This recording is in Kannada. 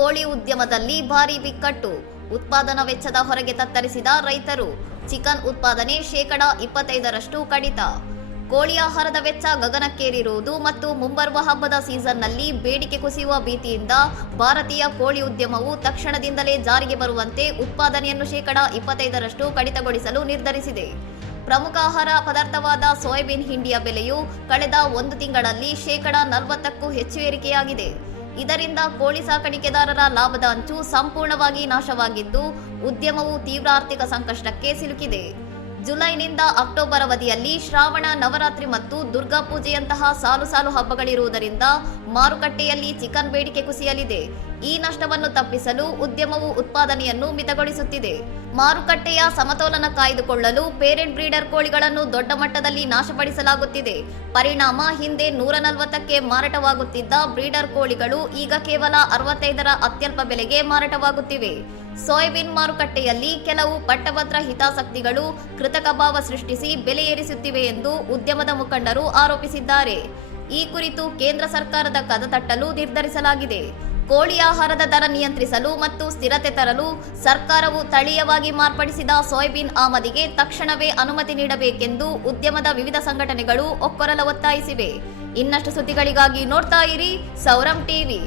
ಕೋಳಿ ಉದ್ಯಮದಲ್ಲಿ ಭಾರೀ ಬಿಕ್ಕಟ್ಟು. ಉತ್ಪಾದನಾ ವೆಚ್ಚದ ಹೊರಗೆ ತತ್ತರಿಸಿದ ರೈತರು. ಚಿಕನ್ ಉತ್ಪಾದನೆ 25% ಕಡಿತ. ಕೋಳಿ ಆಹಾರದ ವೆಚ್ಚ ಗಗನಕ್ಕೇರಿರುವುದು ಮತ್ತು ಮುಂಬರುವ ಹಬ್ಬದ ಸೀಸನ್ನಲ್ಲಿ ಬೇಡಿಕೆ ಕುಸಿಯುವ ಭೀತಿಯಿಂದ ಭಾರತೀಯ ಕೋಳಿ ಉದ್ಯಮವು ತಕ್ಷಣದಿಂದಲೇ ಜಾರಿಗೆ ಬರುವಂತೆ ಉತ್ಪಾದನೆಯನ್ನು 25% ಕಡಿತಗೊಳಿಸಲು ನಿರ್ಧರಿಸಿದೆ. ಪ್ರಮುಖ ಆಹಾರ ಪದಾರ್ಥವಾದ ಸೋಯಾಬೀನ್ ಹಿಂಡಿಯ ಬೆಲೆಯು ಕಳೆದ 1 ತಿಂಗಳಲ್ಲಿ 40%ಕ್ಕೂ ಹೆಚ್ಚು ಏರಿಕೆಯಾಗಿದೆ. ಇದರಿಂದ ಕೋಳಿ ಸಾಕಾಣಿಕೆದಾರರ ಲಾಭದ ಅಂಚು ಸಂಪೂರ್ಣವಾಗಿ ನಾಶವಾಗಿದ್ದು, ಉದ್ಯಮವು ತೀವ್ರ ಆರ್ಥಿಕ ಸಂಕಷ್ಟಕ್ಕೆ ಸಿಲುಕಿದೆ. ಜುಲೈನಿಂದ ಅಕ್ಟೋಬರ್ ಅವಧಿಯಲ್ಲಿ ಶ್ರಾವಣ, ನವರಾತ್ರಿ ಮತ್ತು ದುರ್ಗಾ ಪೂಜೆಯಂತಹ ಸಾಲು ಹಬ್ಬಗಳಿರುವುದರಿಂದ ಮಾರುಕಟ್ಟೆಯಲ್ಲಿ ಚಿಕನ್ ಬೇಡಿಕೆ ಕುಸಿಯಲಿದೆ. ಈ ನಷ್ಟವನ್ನು ತಪ್ಪಿಸಲು ಉದ್ಯಮವು ಉತ್ಪಾದನೆಯನ್ನು ಮಿತಗೊಳಿಸುತ್ತಿದೆ. ಮಾರುಕಟ್ಟೆಯ ಸಮತೋಲನ ಕಾಯ್ದುಕೊಳ್ಳಲು ಪೇರೆಂಟ್ ಬ್ರೀಡರ್ ಕೋಳಿಗಳನ್ನು ದೊಡ್ಡ ಮಟ್ಟದಲ್ಲಿ ನಾಶಪಡಿಸಲಾಗುತ್ತಿದೆ. ಪರಿಣಾಮ ಹಿಂದೆ 140ಕ್ಕೆ ಮಾರಾಟವಾಗುತ್ತಿದ್ದ ಬ್ರೀಡರ್ ಕೋಳಿಗಳು ಈಗ ಕೇವಲ 65ರ ಅತ್ಯಲ್ಪ ಬೆಲೆಗೆ ಮಾರಾಟವಾಗುತ್ತಿವೆ. ಸೋಯಾಬೀನ್ ಮಾರುಕಟ್ಟೆಯಲ್ಲಿ ಕೆಲವು ಪಟ್ಟಭದ್ರ ಹಿತಾಸಕ್ತಿಗಳು ಕೃತಕ ಭಾವ ಸೃಷ್ಟಿಸಿ ಬೆಲೆ ಏರಿಸುತ್ತಿವೆ ಎಂದು ಉದ್ಯಮದ ಮುಖಂಡರು ಆರೋಪಿಸಿದ್ದಾರೆ. ಈ ಕುರಿತು ಕೇಂದ್ರ ಸರ್ಕಾರದ ಕದ ತಟ್ಟಲು ನಿರ್ಧರಿಸಲಾಗಿದೆ. ಕೋಳಿ ಆಹಾರದ ದರ ನಿಯಂತ್ರಿಸಲು ಮತ್ತು ಸ್ಥಿರತೆ ತರಲು ಸರ್ಕಾರವು ತಳೀಯವಾಗಿ ಮಾರ್ಪಡಿಸಿದ ಸೋಯಾಬೀನ್ ಆಮದಿಗೆ ತಕ್ಷಣವೇ ಅನುಮತಿ ನೀಡಬೇಕೆಂದು ಉದ್ಯಮದ ವಿವಿಧ ಸಂಘಟನೆಗಳು ಒಕ್ಕೊರಲ ಒತ್ತಾಯಿಸಿವೆ. ಇನ್ನಷ್ಟು ಸುದ್ದಿಗಳಿಗಾಗಿ ನೋಡ್ತಾ ಇರಿ ಸೌರಂ ಟಿವಿ.